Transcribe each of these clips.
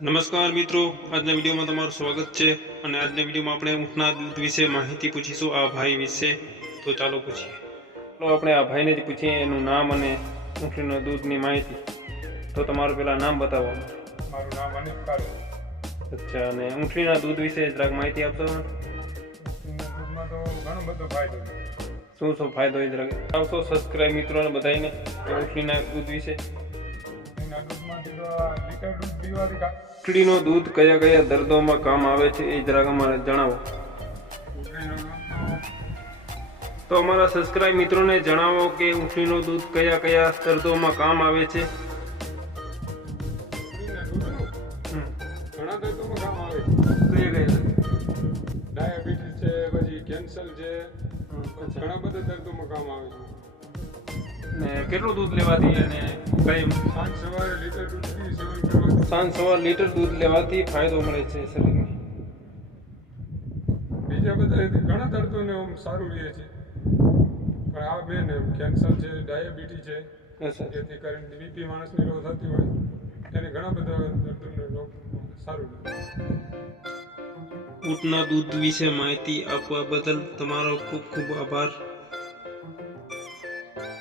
નમસ્કાર મિત્રો, આજના વિડીયોમાં તમારું સ્વાગત છે અને આજના વિડીયોમાં આપણે ઊંટના દૂધ વિશે માહિતી પૂછીશું આ ભાઈ વિશે. તો ચાલો પૂછીએ. ચાલો આપણે આ ભાઈને જ પૂછીએ એનું નામ અને ઊંટના દૂધની માહિતી. તો તમારું પહેલાં નામ બતાવો. મારું નામ અનિલ કાળુ. અચ્છા, અને ઊંટના દૂધ વિશે જરાક માહિતી આપશો? ઊંટના દૂધમાં તો ઘણો બધો ફાયદો છે. શું ફાયદો એ જરાક આવશો સબસ્ક્રાઈબ મિત્રોને બધાને ઊંટના દૂધ વિશે? ઊંટના દૂધમાંથી તો લીટર દૂધ પીવાથી ઊંટડીનું દૂધ કયા કયા દર્દોમાં કામ આવે છે એ જરાક અમારે જણાવો. ઊંટડીનું દૂધ તો અમારા સબસ્ક્રાઈબ મિત્રોને જણાવો કે ઊંટડીનું દૂધ કયા કયા દર્દોમાં કામ આવે છે. ઘણા દર્દોમાં કામ આવે છે. કયા કયા? ડાયાબિટીસ છે, પછી કેન્સર છે, ઘણા બધા દર્દોમાં કામ આવે છે. ને કેટલું દૂધ લેવાથી અને કઈ સાંજ સવારે લીટર દૂધ સેવન કરવાથી સાંજ સવાર લીટર દૂધ લેવાથી ફાયદો મળે છે શરીરને? બીજા બધા ઘણા દર્દોને આમ સારું રહે છે, પણ આ બે ને કેન્સર છે, ડાયાબિટીસ છે, જેથી કરીને બીપી માણસની લો થતી હોય એને ઘણા બધા દર્દોને રોગ સારું રહે. ઊંટના દૂધ વિશે માહિતી આપવા બદલ તમારો ખૂબ ખૂબ આભાર.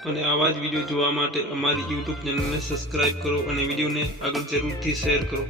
અને આવા જ વિડીયો જોવા માટે અમારી YouTube ચેનલને સબસ્ક્રાઈબ કરો અને વિડીયોને આગળ જરૂરથી શેર કરો.